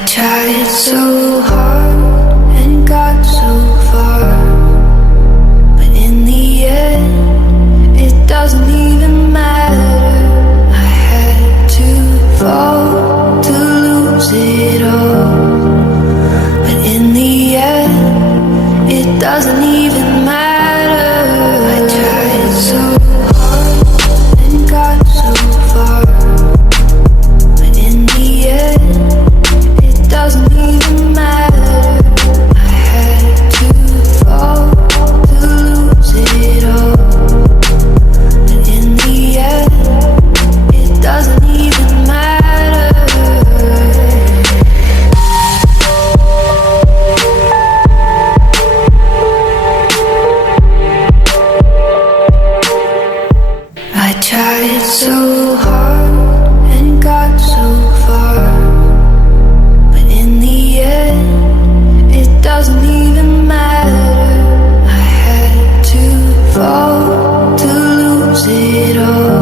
I tried so hard and got so far, but in the end, it doesn't even matter. I had to fall to lose it all, but in the end, it doesn't even matter. I tried so hard and got so far, but in the end, it doesn't even matter. I had to fall to lose it all, but in the end, it doesn't even matter. I tried so hard and got so far, but in the end, it doesn't even matter. I had to fall to lose it all,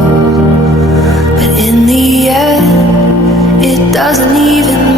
but in the end, it doesn't even matter.